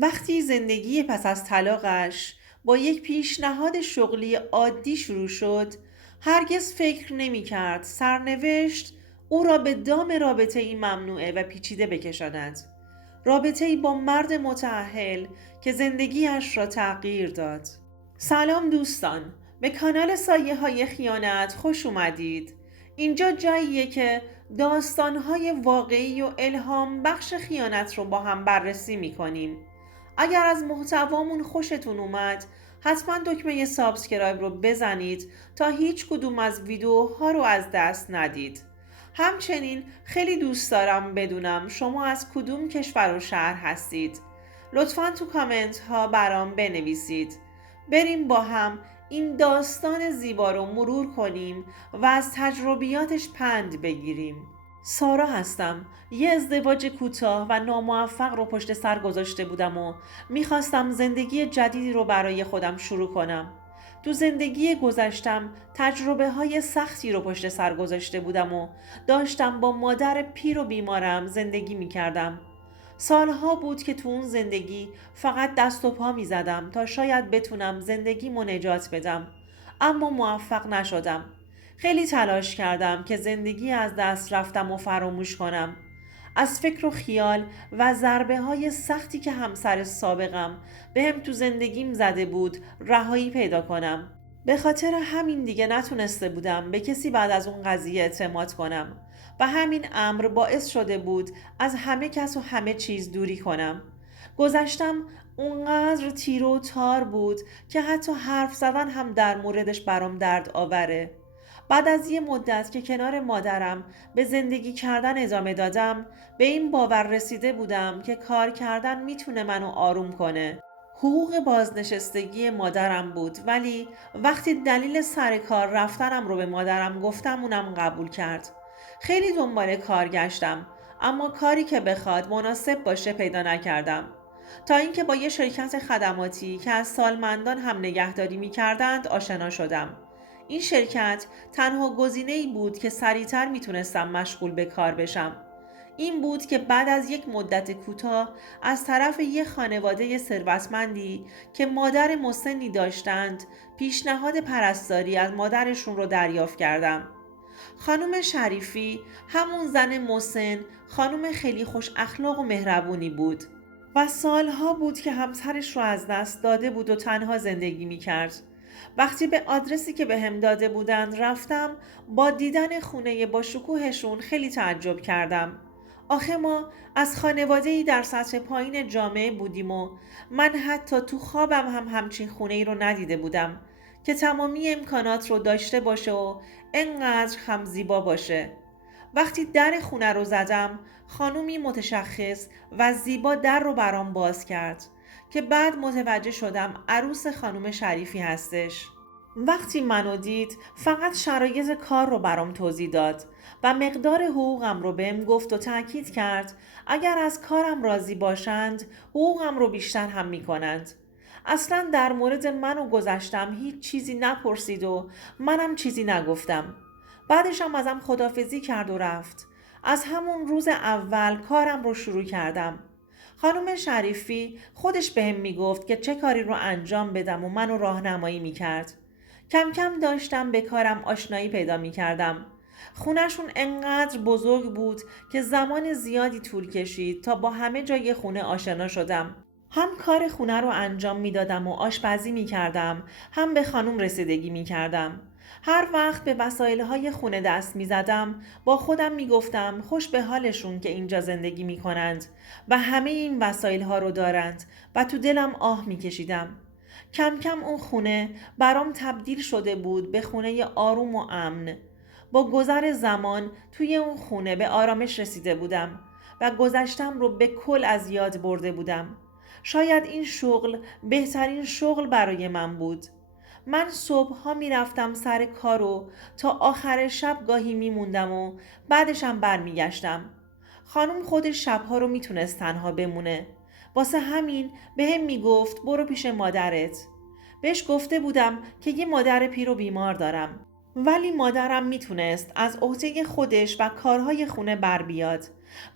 وقتی زندگی پس از طلاقش با یک پیشنهاد شغلی عادی شروع شد، هرگز فکر نمی کرد سرنوشت او را به دام رابطه ای ممنوعه و پیچیده بکشاند. رابطه ای با مرد متأهل که زندگیش را تغییر داد. سلام دوستان، به کانال سایه های خیانت خوش اومدید. اینجا جاییه که داستانهای واقعی و الهام بخش خیانت رو با هم بررسی میکنیم. اگر از محتوامون خوشتون اومد، حتما دکمه سابسکرایب رو بزنید تا هیچ کدوم از ویدیوها رو از دست ندید. همچنین خیلی دوست دارم بدونم شما از کدوم کشور و شهر هستید. لطفاً تو کامنت ها برام بنویسید. بریم با هم این داستان زیبا رو مرور کنیم و از تجربیاتش پند بگیریم. سارا هستم. یه ازدواج کوتاه و ناموفق رو پشت سر گذاشته بودم و میخواستم زندگی جدیدی رو برای خودم شروع کنم. تو زندگی گذشتم تجربه های سختی رو پشت سر گذاشته بودم و داشتم با مادر پیر و بیمارم زندگی میکردم. سالها بود که تو اون زندگی فقط دست و پا می زدم تا شاید بتونم زندگیمو نجات بدم، اما موفق نشدم. خیلی تلاش کردم که زندگی از دست رفتم و فراموش کنم. از فکر و خیال و ضربه های سختی که همسر سابقم بهم تو زندگیم زده بود رهایی پیدا کنم. به خاطر همین دیگه نتونسته بودم به کسی بعد از اون قضیه اعتماد کنم و همین امر باعث شده بود از همه کس و همه چیز دوری کنم. گذشتم اونقدر تیر و تار بود که حتی حرف زدن هم در موردش برام درد آوره. بعد از یه مدت که کنار مادرم به زندگی کردن ادامه دادم، به این باور رسیده بودم که کار کردن میتونه منو آروم کنه. حقوق بازنشستگی مادرم بود، ولی وقتی دلیل سر کار رفتنم رو به مادرم گفتم اونم قبول کرد. خیلی دنبال کار گشتم، اما کاری که بخواد مناسب باشه پیدا نکردم. تا اینکه با یه شرکت خدماتی که از سالمندان هم نگهداری می‌کردند آشنا شدم. این شرکت تنها گزینه‌ای بود که سریعتر میتونستم مشغول به کار بشم. این بود که بعد از یک مدت کوتاه از طرف یک خانواده ثروتمندی که مادر مسنی داشتند پیشنهاد پرستاری از مادرشون رو دریافت کردم. خانم شریفی، همون زن مسن، خانم خیلی خوش اخلاق و مهربونی بود و سالها بود که همسرش رو از دست داده بود و تنها زندگی می کرد. وقتی به آدرسی که بهم داده بودند رفتم، با دیدن خونه با شکوهشون خیلی تعجب کردم. آخه ما از خانواده‌ای در سطح پایین جامعه بودیم و من حتی تو خوابم هم همچین خونه‌ای رو ندیده بودم که تمامی امکانات رو داشته باشه و انقدر هم زیبا باشه. وقتی در خونه رو زدم، خانومی متشخص و زیبا در رو برام باز کرد که بعد متوجه شدم عروس خانم شریفی هستش. وقتی منو دید فقط شرایط کار رو برام توضیح داد و مقدار حقوقم رو بهم گفت و تأکید کرد اگر از کارم راضی باشند حقوقم رو بیشتر هم میکنند. اصلا در مورد من و گذشتم هیچ چیزی نپرسید و منم چیزی نگفتم. بعدش هم ازم خدافزی کرد و رفت. از همون روز اول کارم رو شروع کردم. خانم شریفی خودش بهم میگفت که چه کاری رو انجام بدم و منو راهنمایی میکرد. کم کم داشتم به کارم آشنایی پیدا میکردم. خونهشون انقدر بزرگ بود که زمان زیادی طول کشید تا با همه جای خونه آشنا شدم. هم کار خونه رو انجام میدادم و آشپزی میکردم، هم به خانم رسیدگی میکردم. هر وقت به وسایلهای خونه دست میزدم با خودم میگفتم خوش به حالشون که اینجا زندگی میکنند و همه این وسایلها رو دارند و تو دلم آه میکشیدم. کم کم اون خونه برام تبدیل شده بود به خونه آروم و امن. با گذر زمان توی اون خونه به آرامش رسیده بودم و گذشتم رو به کل از یاد برده بودم. شاید این شغل بهترین شغل برای من بود. من صبحها میرفتم سر کارو تا آخر شب گاهی میموندم و بعدشم برمیگشتم. خانم خودش شبها رو میتونست تنها بمونه. واسه همین بهم میگفت برو پیش مادرت. بهش گفته بودم که یه مادر پیر و بیمار دارم. ولی مادرم میتونست از عهده خودش و کارهای خونه بر بیاد.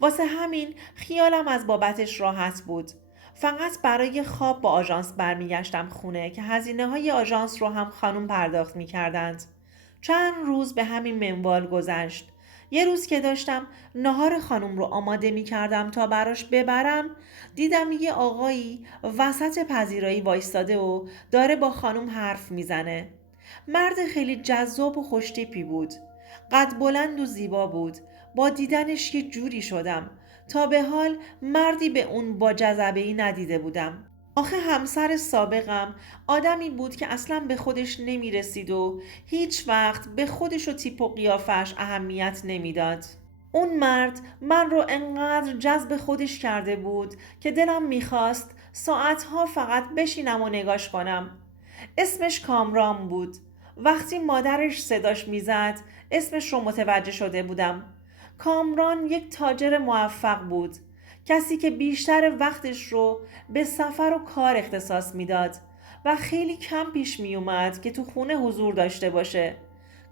واسه همین خیالم از بابتش راحت بود. فقط برای خواب با آژانس برمیگشتم خونه که هزینه‌های آژانس رو هم خانم پرداخت می‌کردند. چند روز به همین منوال گذشت. یه روز که داشتم ناهار خانم رو آماده می‌کردم تا براش ببرم، دیدم یه آقایی وسط پذیرایی وایستاده و داره با خانم حرف میزنه. مرد خیلی جذاب و خوشتیپی بود. قد بلند و زیبا بود. با دیدنش یه جوری شدم. تا به حال مردی به اون با جذبه‌ای ندیده بودم. آخه همسر سابقم آدمی بود که اصلا به خودش نمی رسید و هیچ وقت به خودش و تیپ و قیافش اهمیت نمیداد. اون مرد من رو انقدر جذب خودش کرده بود که دلم میخواست ساعتها فقط بشینم و نگاش کنم. اسمش کامران بود. وقتی مادرش صداش میزد اسمش رو متوجه شده بودم. کامران یک تاجر موفق بود. کسی که بیشتر وقتش رو به سفر و کار اختصاص میداد و خیلی کم پیش می اومد که تو خونه حضور داشته باشه.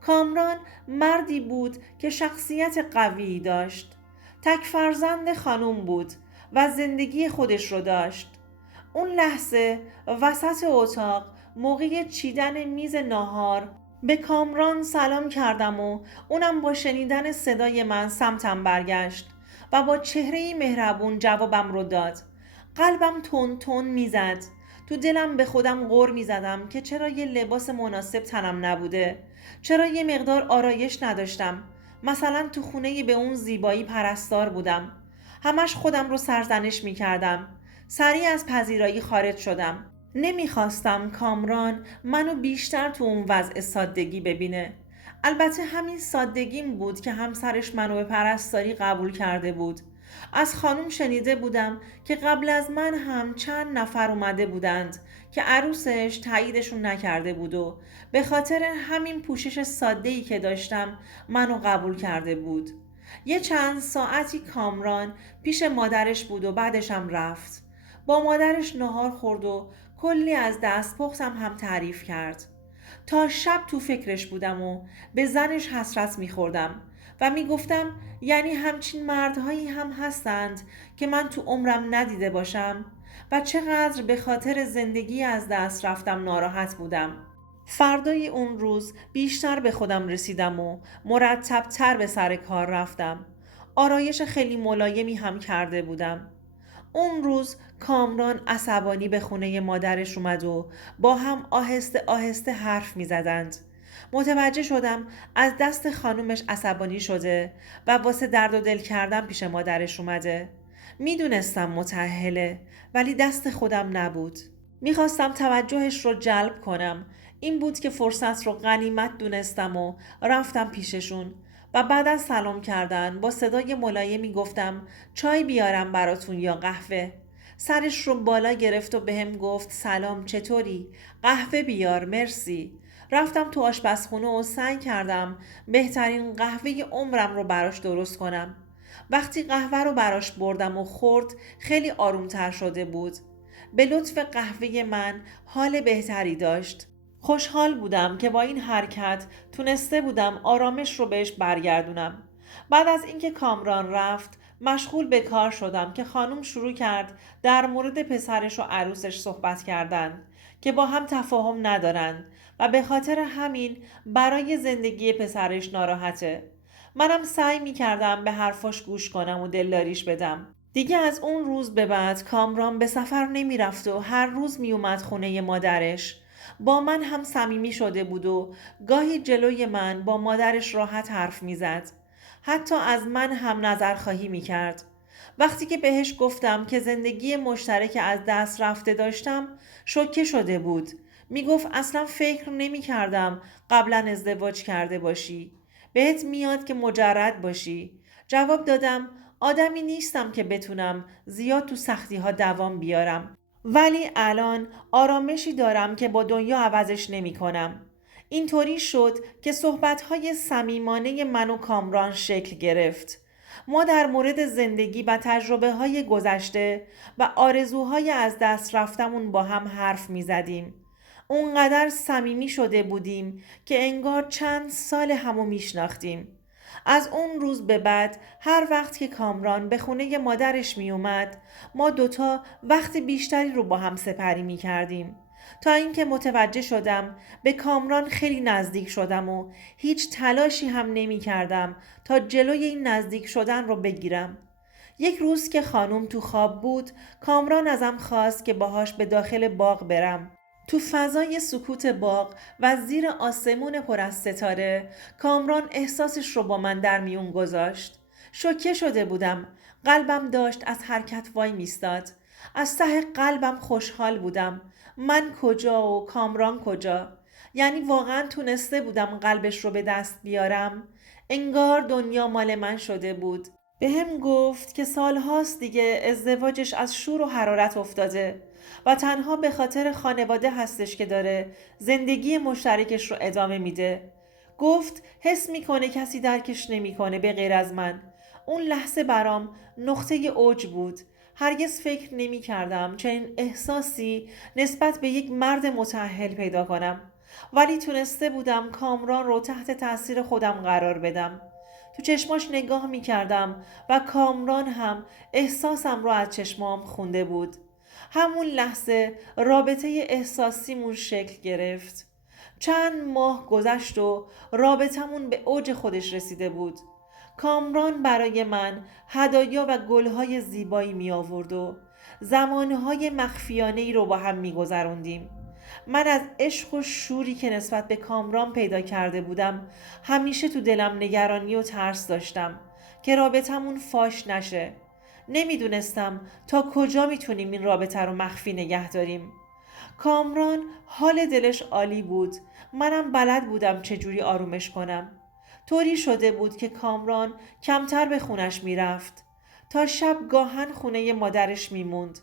کامران مردی بود که شخصیت قوی داشت. تک فرزند خانوم بود و زندگی خودش رو داشت. اون لحظه وسط اتاق موقع چیدن میز ناهار به کامران سلام کردم و اونم با شنیدن صدای من سمتم برگشت و با چهره‌ای مهربون جوابم رو داد. قلبم تون تون میزد. تو دلم به خودم غر میزدم که چرا یه لباس مناسب تنم نبوده، چرا یه مقدار آرایش نداشتم، مثلا تو خونه به اون زیبایی پرستار بودم. همش خودم رو سرزنش میکردم. سریع از پذیرایی خارج شدم. نمیخواستم کامران منو بیشتر تو اون وضع سادگی ببینه. البته همین سادگیم بود که همسرش منو به پرستاری قبول کرده بود. از خانم شنیده بودم که قبل از من هم چند نفر اومده بودند که عروسش تاییدشون نکرده بود و به خاطر همین پوشش ساده‌ای که داشتم منو قبول کرده بود. یه چند ساعتی کامران پیش مادرش بود و بعدشم رفت. با مادرش نهار خورد و کلی از دستپختم هم تعریف کرد. تا شب تو فکرش بودم و به زنش حسرت میخوردم و میگفتم یعنی همچین مردهایی هم هستند که من تو عمرم ندیده باشم و چقدر به خاطر زندگی از دست رفتم ناراحت بودم. فردای اون روز بیشتر به خودم رسیدم و مرتب تر به سر کار رفتم. آرایش خیلی ملایمی هم کرده بودم. اون روز کامران عصبانی به خونه مادرش اومد و با هم آهسته آهسته حرف می زدند. متوجه شدم از دست خانومش عصبانی شده و واسه درد و دل کردن پیش مادرش اومده. میدونستم متأهله ولی دست خودم نبود. میخواستم توجهش رو جلب کنم. این بود که فرصت رو غنیمت دونستم و رفتم پیششون و بعد از سلام کردن با صدای ملایمی گفتم چای بیارم براتون یا قهوه؟ سرش رو بالا گرفت و بهم گفت سلام، چطوری؟ قهوه بیار مرسی. رفتم تو آشپزخونه و سعی کردم بهترین قهوه عمرم رو براش درست کنم. وقتی قهوه رو براش بردم و خورد خیلی آرومتر شده بود. به لطف قهوه من حال بهتری داشت. خوشحال بودم که با این حرکت تونسته بودم آرامش رو بهش برگردونم. بعد از اینکه کامران رفت مشغول به کار شدم که خانم شروع کرد در مورد پسرش و عروسش صحبت کردن که با هم تفاهم ندارن و به خاطر همین برای زندگی پسرش ناراحته. منم سعی می کردم به حرفاش گوش کنم و دلداریش بدم. دیگه از اون روز به بعد کامران به سفر نمی رفت و هر روز می اومد خونه مادرش. با من هم صمیمی شده بود و گاهی جلوی من با مادرش راحت حرف می زد. حتی از من هم نظر خواهی می کرد. وقتی که بهش گفتم که زندگی مشترک از دست رفته داشتم شوکه شده بود. می گفت اصلا فکر نمی کردم قبلا ازدواج کرده باشی. بهت میاد که مجرد باشی. جواب دادم آدمی نیستم که بتونم زیاد تو سختی ها دوام بیارم. ولی الان آرامشی دارم که با دنیا عوضش نمی کنم. اینطوری شد که صحبت‌های صمیمانه من و کامران شکل گرفت. ما در مورد زندگی و تجربه‌های گذشته و آرزوهای از دست رفتمون با هم حرف می زدیم. اونقدر صمیمی شده بودیم که انگار چند سال همو میشناختیم. از اون روز به بعد هر وقت که کامران به خونه مادرش می اومد ما دوتا وقت بیشتری رو با هم سپری می کردیم. تا اینکه متوجه شدم به کامران خیلی نزدیک شدم و هیچ تلاشی هم نمی کردم تا جلوی این نزدیک شدن رو بگیرم. یک روز که خانم تو خواب بود کامران ازم خواست که باهاش به داخل باغ برم. تو فضای سکوت باغ و زیر آسمون پر از ستاره کامران احساسش رو با من در میون گذاشت. شوکه شده بودم. قلبم داشت از حرکت وای میستاد. از ته قلبم خوشحال بودم. من کجا و کامران کجا؟ یعنی واقعا تونسته بودم قلبش رو به دست بیارم. انگار دنیا مال من شده بود. به هم گفت که سالهاست دیگه ازدواجش از شور و حرارت افتاده و تنها به خاطر خانواده هستش که داره زندگی مشترکش رو ادامه میده. گفت حس میکنه کسی درکش نمیکنه به غیر از من. اون لحظه برام نقطه اوج بود. هرگز فکر نمی کردم چنین احساسی نسبت به یک مرد متأهل پیدا کنم. ولی تونسته بودم کامران رو تحت تاثیر خودم قرار بدم. تو چشماش نگاه می کردم و کامران هم احساسم رو از چشمام خونده بود. همون لحظه رابطه احساسیمون شکل گرفت. چند ماه گذشت و رابطمون به اوج خودش رسیده بود. کامران برای من هدایا و گلهای زیبایی می آورد و زمانهای مخفیانه ای رو با هم می گذروندیم. من از عشق و شوری که نسبت به کامران پیدا کرده بودم همیشه تو دلم نگرانی و ترس داشتم که رابطمون فاش نشه. نمیدونستم تا کجا میتونیم این رابطه رو مخفی نگه داریم. کامران حال دلش عالی بود. منم بلد بودم چجوری آرومش کنم. طوری شده بود که کامران کمتر به خونش میرفت. تا شب گاهن خونه مادرش میموند.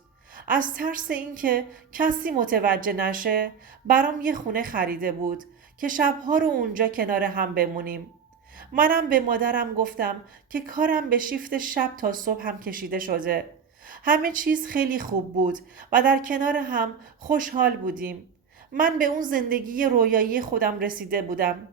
از ترس اینکه کسی متوجه نشه برام یه خونه خریده بود که شبها رو اونجا کنار هم بمونیم. منم به مادرم گفتم که کارم به شیفت شب تا صبح هم کشیده شده. همه چیز خیلی خوب بود و در کنار هم خوشحال بودیم. من به اون زندگی رویایی خودم رسیده بودم.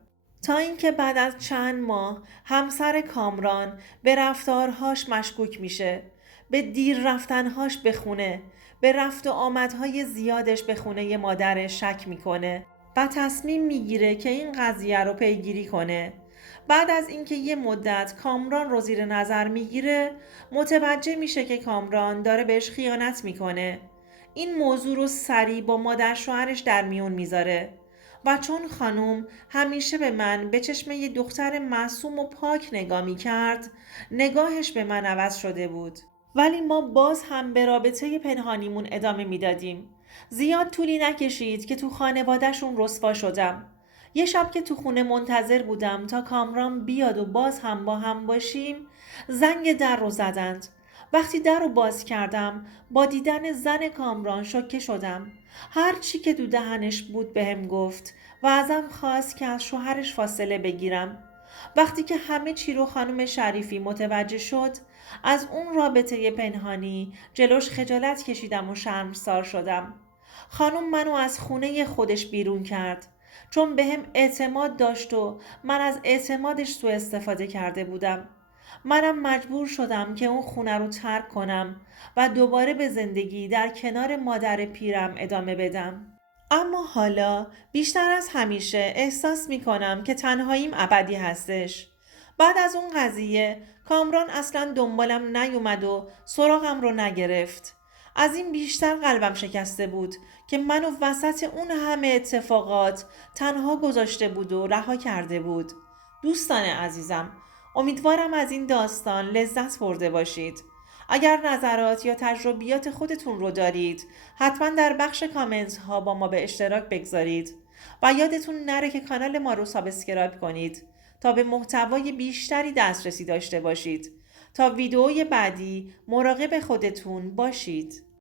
تا اینکه بعد از چند ماه همسر کامران به رفتارهاش مشکوک میشه. به دیر رفتنهاش به خونه، به رفت و آمدهای زیادش به خونه مادرش شک میکنه و تصمیم میگیره که این قضیه رو پیگیری کنه. بعد از اینکه یه مدت کامران رو زیر نظر میگیره متوجه میشه که کامران داره بهش خیانت میکنه. این موضوع رو سریع با مادر شوهرش در میون میذاره و چون خانوم همیشه به من به چشم یه دختر معصوم و پاک نگاه میکرد نگاهش به من عوض شده بود. ولی ما باز هم به رابطه پنهانیمون ادامه میدادیم. زیاد طولی نکشید که تو خانواده‌شون رسوا شدم. یه شب که تو خونه منتظر بودم تا کامران بیاد و باز هم با هم باشیم زنگ در رو زدند. وقتی در رو باز کردم با دیدن زن کامران شوکه شدم. هر چی که تو دهنش بود بهم گفت و ازم خواست که از شوهرش فاصله بگیرم. وقتی که همه چی رو خانم شریفی متوجه شد از اون رابطه پنهانی جلوش خجالت کشیدم و شرمسار شدم. خانم منو از خونه خودش بیرون کرد چون بهم اعتماد داشت و من از اعتمادش سوء استفاده کرده بودم. منم مجبور شدم که اون خونه رو ترک کنم و دوباره به زندگی در کنار مادر پیرم ادامه بدم. اما حالا بیشتر از همیشه احساس می کنم که تنهاییم ابدی هستش. بعد از اون قضیه کامران اصلا دنبالم نیومد و سراغم رو نگرفت. از این بیشتر قلبم شکسته بود که منو وسط اون همه اتفاقات تنها گذاشته بود و رها کرده بود. دوستان عزیزم، امیدوارم از این داستان لذت برده باشید. اگر نظرات یا تجربیات خودتون رو دارید حتما در بخش کامنت ها با ما به اشتراک بگذارید و یادتون نره که کانال ما رو سابسکرایب کنید تا به محتوای بیشتری دسترسی داشته باشید. تا ویدئوی بعدی مراقب خودتون باشید.